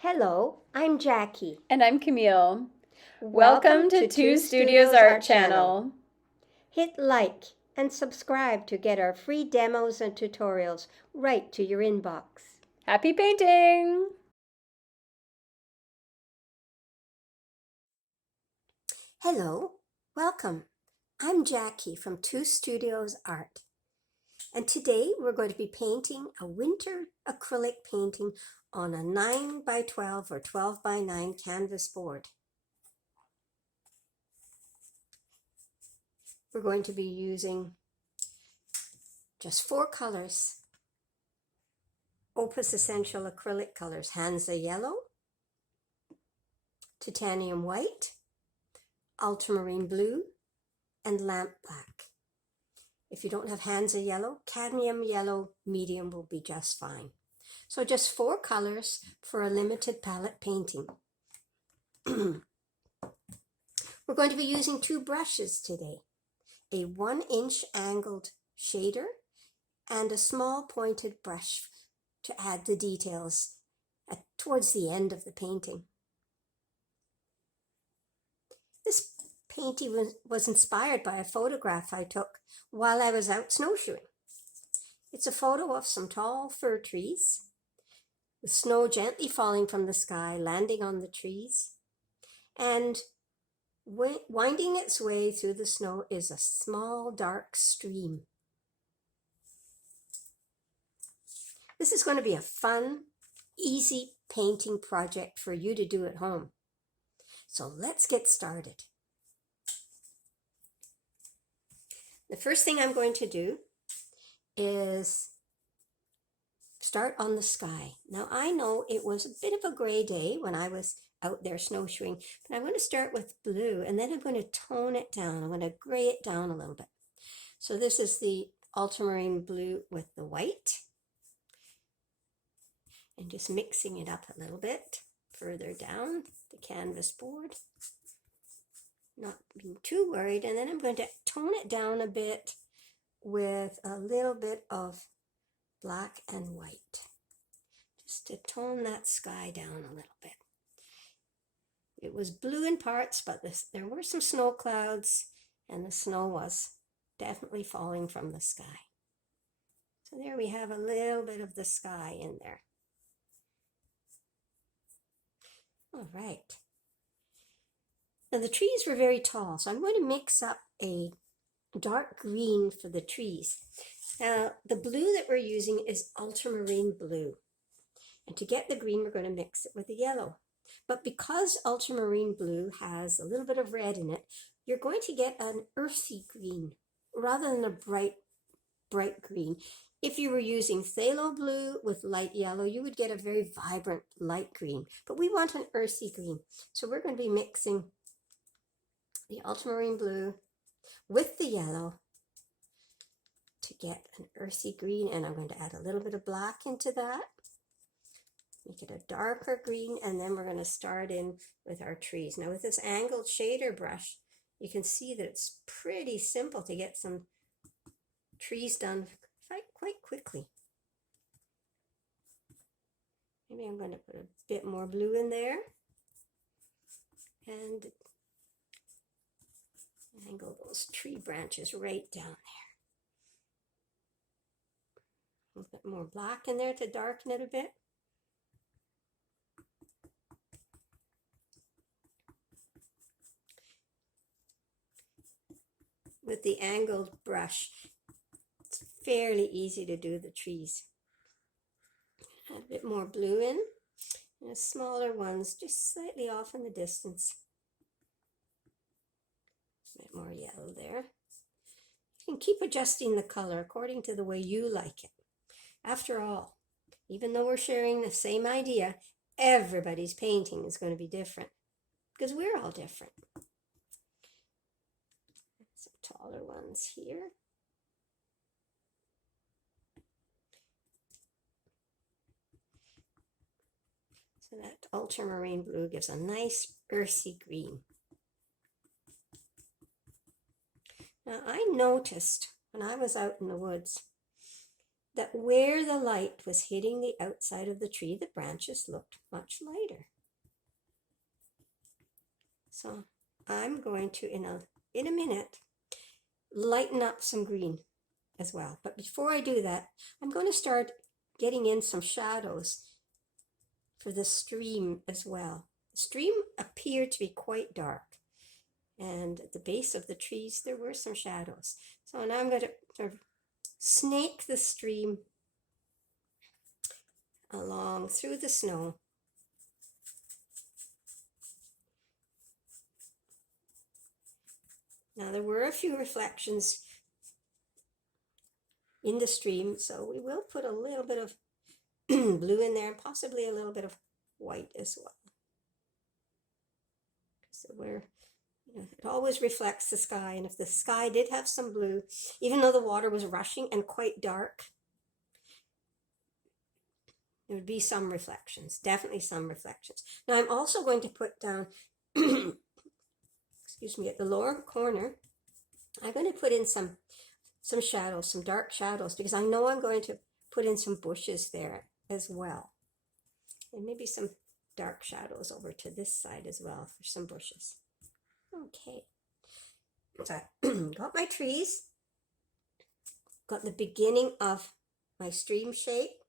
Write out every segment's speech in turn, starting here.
Hello, I'm Jackie. And I'm Camille. Welcome to Two Studios Art Channel. Hit like and subscribe to get our free demos and tutorials right to your inbox. Happy painting! Hello, welcome. I'm Jackie from Two Studios Art. And today we're going to be painting a winter acrylic painting on a 9x12 or 12x9 canvas board. We're going to be using just 4 colors. Opus Essential acrylic colors: Hansa yellow, titanium white, ultramarine blue, and lamp black. If you don't have Hansa yellow, cadmium yellow medium will be just fine. So just 4 colors for a limited palette painting. We're going to be using 2 brushes today: a 1-inch angled shader and a small pointed brush to add the details towards the end of the painting. This painting was inspired by a photograph I took while I was out snowshoeing. It's a photo of some tall fir trees, with snow gently falling from the sky, landing on the trees, and winding its way through the snow is a small dark stream. This is going to be a fun, easy painting project for you to do at home. So let's get started. The first thing I'm going to do is start on the sky. Now I know it was a bit of a gray day when I was out there snowshoeing, but I'm going to start with blue and then I'm going to tone it down. I'm going to gray it down a little bit. So this is the ultramarine blue with the white, and just mixing it up a little bit further down the canvas board, not being too worried. And then I'm going to tone it down a bit with a little bit of black and white, just to tone that sky down a little bit. It was blue in parts, but there were some snow clouds and the snow was definitely falling from the sky. So there we have a little bit of the sky in there. All right. Now the trees were very tall, so I'm going to mix up a dark green for the trees. Now the blue that we're using is ultramarine blue. And to get the green, we're going to mix it with the yellow. But because ultramarine blue has a little bit of red in it, you're going to get an earthy green rather than a bright green. If you were using phthalo blue with light yellow, you would get a very vibrant light green. But we want an earthy green. So we're going to be mixing the ultramarine blue with the yellow to get an earthy green. And I'm going to add a little bit of black into that. Make it a darker green, and then we're going to start in with our trees. Now with this angled shader brush, you can see that it's pretty simple to get some trees done quite quickly. Maybe I'm going to put a bit more blue in there and angle those tree branches right down there. A little bit more black in there to darken it a bit. With the angled brush, it's fairly easy to do the trees. Add a bit more blue in, and smaller ones just slightly off in the distance. A bit more yellow there. You can keep adjusting the color according to the way you like it. After all, even though we're sharing the same idea, everybody's painting is going to be different because we're all different. Some taller ones here. So that ultramarine blue gives a nice earthy green. Now I noticed when I was out in the woods that where the light was hitting the outside of the tree, the branches looked much lighter. So I'm going to, in a minute, lighten up some green as well. But before I do that, I'm going to start getting in some shadows for the stream as well. The stream appeared to be quite dark, and at the base of the trees there were some shadows. So now I'm going to sort of snake the stream along through the snow. Now there were a few reflections in the stream, so we will put a little bit of blue in there and possibly a little bit of white as well. So it always reflects the sky, and if the sky did have some blue, even though the water was rushing and quite dark, there would be some reflections, definitely some reflections. Now I'm also going to put down, excuse me, at the lower corner, I'm going to put in some shadows, some dark shadows, because I know I'm going to put in some bushes there as well. And maybe some dark shadows over to this side as well for some bushes. Okay, so I got my trees, got the beginning of my stream shape,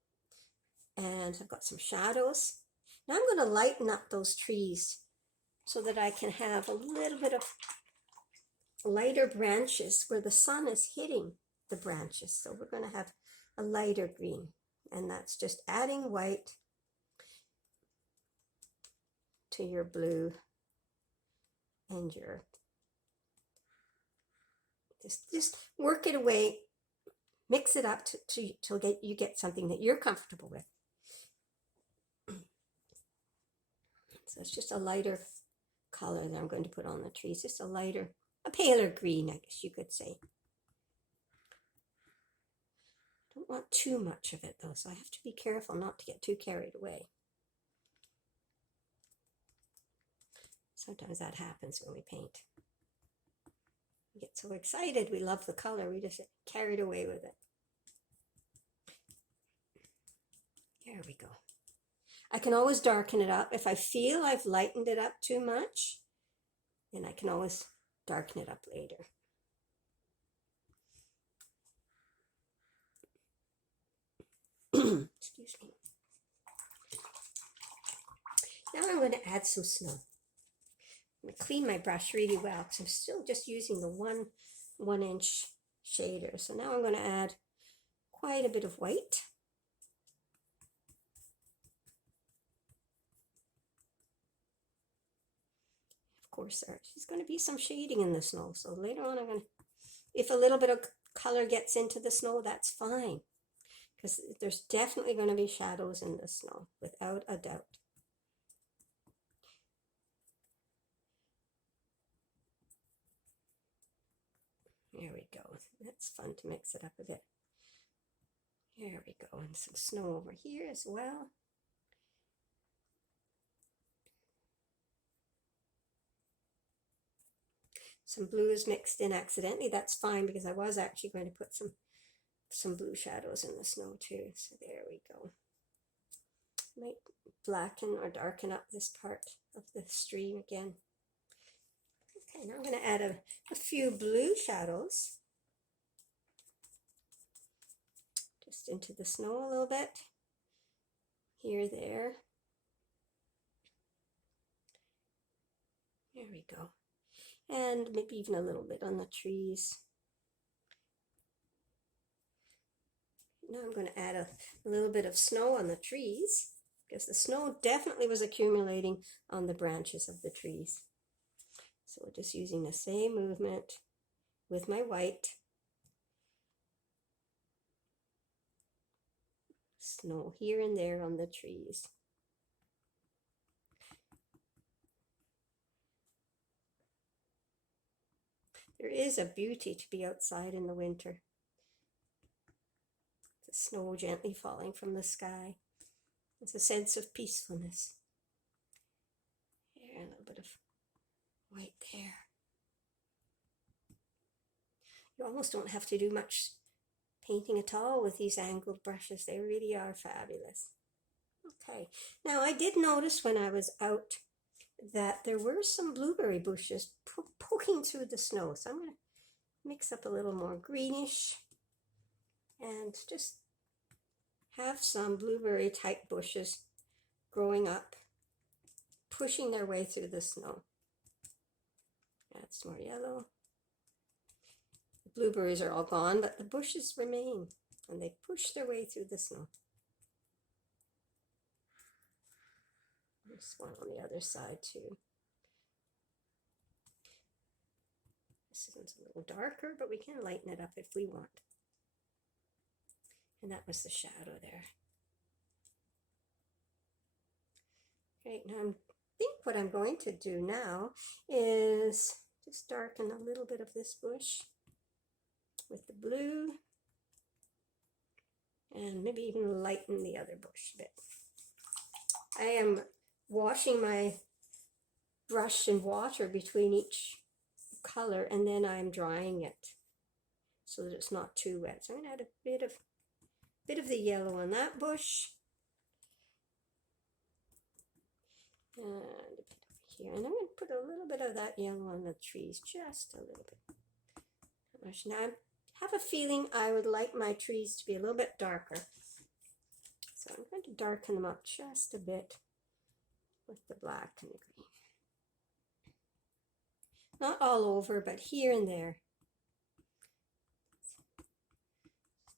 and I've got some shadows. Now I'm going to lighten up those trees so that I can have a little bit of lighter branches where the sun is hitting the branches. So we're going to have a lighter green, and that's just adding white to your blue and your, just work it away, mix it up till you get something that you're comfortable with. So it's just a lighter color that I'm going to put on the trees, just a paler green, I guess you could say. Don't want too much of it though, so I have to be careful not to get too carried away. Sometimes that happens when we paint. We get so excited, we love the color, we just get carried away with it. There we go. I can always darken it up. If I feel I've lightened it up too much, then I can always darken it up later. Excuse me. Now I'm going to add some snow. I'm going to clean my brush really well because I'm still just using the one inch shader. So now I'm going to add quite a bit of white. Of course, there's going to be some shading in the snow. So later on, if a little bit of color gets into the snow, that's fine. Because there's definitely going to be shadows in the snow, without a doubt. There we go. That's fun to mix it up a bit. There we go. And some snow over here as well. Some blues mixed in accidentally. That's fine because I was actually going to put some blue shadows in the snow too. So there we go. Might blacken or darken up this part of the stream again. Okay, now I'm going to add a few blue shadows just into the snow a little bit. Here, there. There we go. And maybe even a little bit on the trees. Now I'm going to add a little bit of snow on the trees because the snow definitely was accumulating on the branches of the trees. So we're just using the same movement with my white. Snow here and there on the trees. There is a beauty to be outside in the winter. The snow gently falling from the sky. It's a sense of peacefulness. Here, a little bit of white there. You almost don't have to do much painting at all with these angled brushes. They really are fabulous. Okay, now I did notice when I was out that there were some blueberry bushes poking through the snow. So I'm going to mix up a little more greenish and just have some blueberry type bushes growing up, pushing their way through the snow. Add some more yellow. The blueberries are all gone, but the bushes remain, and they push their way through the snow. This one on the other side too. This one's a little darker, but we can lighten it up if we want. And that was the shadow there. Great, now I think what I'm going to do now is just darken a little bit of this bush with the blue, and maybe even lighten the other bush a bit. I am washing my brush in water between each color, and then I'm drying it so that it's not too wet. So I'm going to add a bit of the yellow on that bush, and a bit over here, and I'm going to put a little bit of that yellow on the trees, just a little bit. Now I have a feeling I would like my trees to be a little bit darker, so I'm going to darken them up just a bit with the black and the green. Not all over, but here and there,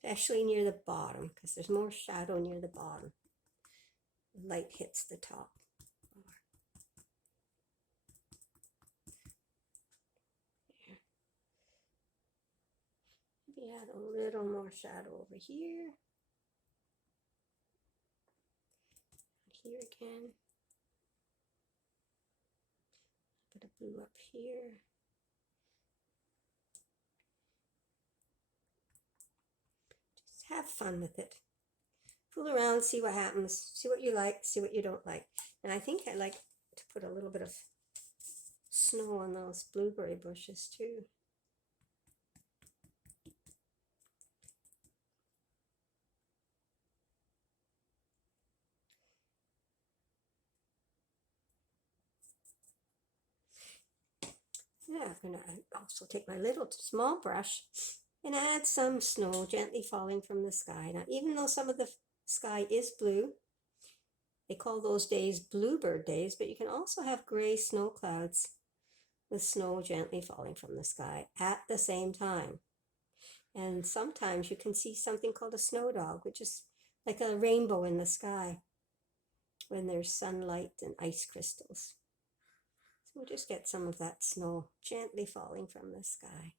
especially near the bottom, because there's more shadow near the bottom. The light hits the top. There. Maybe add a little more shadow over here. Here again. A bit of blue up here. Just have fun with it. Fool around, see what happens, see what you like, see what you don't like. And I think I'd like to put a little bit of snow on those blueberry bushes too. Yeah, I'm going to also take my little small brush and add some snow gently falling from the sky. Now, even though some of the sky is blue, they call those days bluebird days, but you can also have gray snow clouds with snow gently falling from the sky at the same time. And sometimes you can see something called a snow dog, which is like a rainbow in the sky when there's sunlight and ice crystals. So we'll just get some of that snow gently falling from the sky.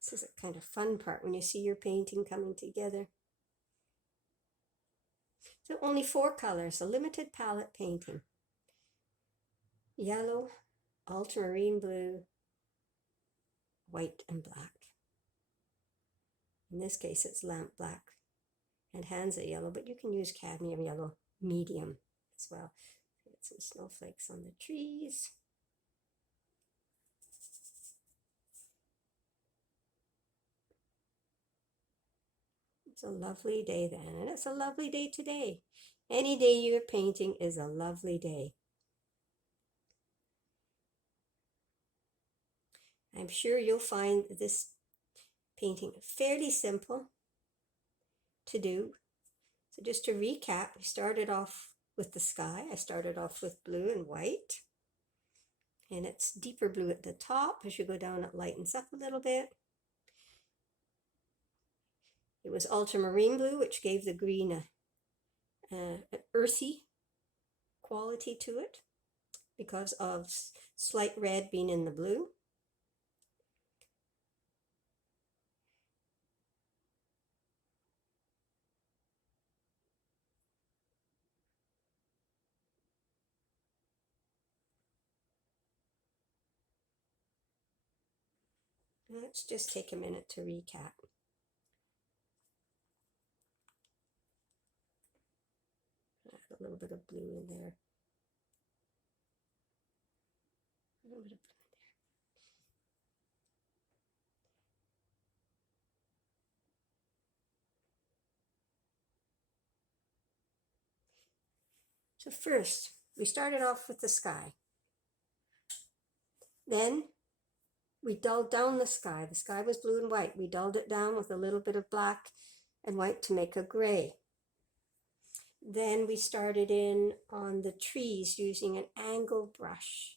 This is a kind of fun part when you see your painting coming together. So only 4 colors, a limited palette painting. Yellow, ultramarine blue, white and black. In this case it's lamp black and Hansa yellow, but you can use cadmium yellow medium as well. Get some snowflakes on the trees. It's a lovely day then, and it's a lovely day today. Any day you're painting is a lovely day. I'm sure you'll find this painting fairly simple to do. So just to recap, we started off with the sky. I started off with blue and white, and it's deeper blue at the top. As you go down, it lightens up a little bit. It was ultramarine blue, which gave the green an earthy quality to it because of slight red being in the blue. Let's just take a minute to recap. Add a little bit of blue in there. A little bit of blue in there. So first, we started off with the sky. Then we dulled down the sky. The sky was blue and white. We dulled it down with a little bit of black and white to make a gray. Then we started in on the trees using an angle brush,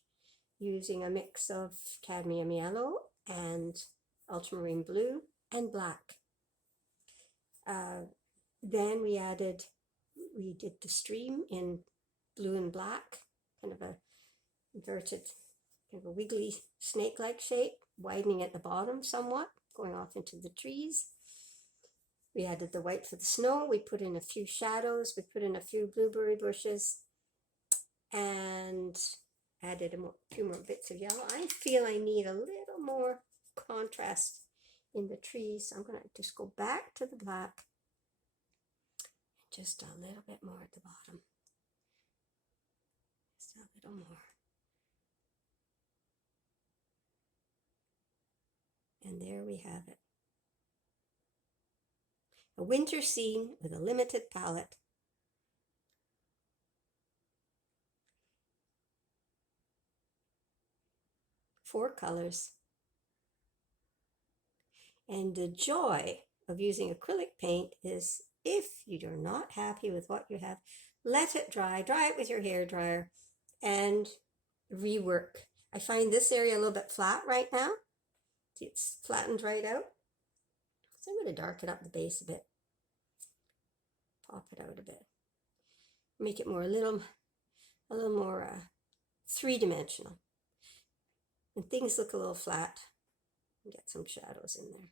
using a mix of cadmium yellow and ultramarine blue and black. Then we did the stream in blue and black, kind of a inverted, kind of a wiggly snake-like shape, widening at the bottom somewhat, going off into the trees. We added the white for the snow. We put in a few shadows. We put in a few blueberry bushes and added a few more bits of yellow. I feel I need a little more contrast in the trees. So I'm going to just go back to the black. Just a little bit more at the bottom. Just a little more. And there we have it. A winter scene with a limited palette. Four colors. And the joy of using acrylic paint is if you're not happy with what you have, let it dry it with your hair dryer and rework. I find this area a little bit flat right now. It's flattened right out. So I'm going to darken up the base a bit. Pop it out a bit. Make it more a little more three-dimensional. When things look a little flat, get some shadows in there.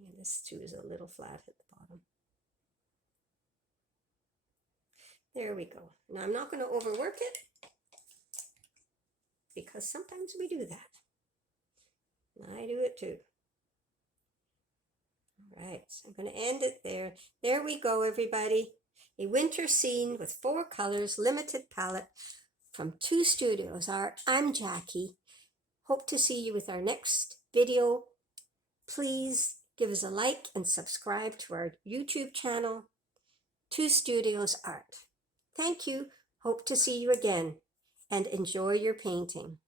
Yeah, this too is a little flat at the bottom. There we go. Now I'm not going to overwork it because sometimes we do that. And I do it too. All right, so I'm going to end it there. There we go, everybody. A winter scene with 4 colors, limited palette from 2 Studios Art. I'm Jackie. Hope to see you with our next video. Please give us a like and subscribe to our YouTube channel, 2 Studios Art. Thank you. Hope to see you again and enjoy your painting.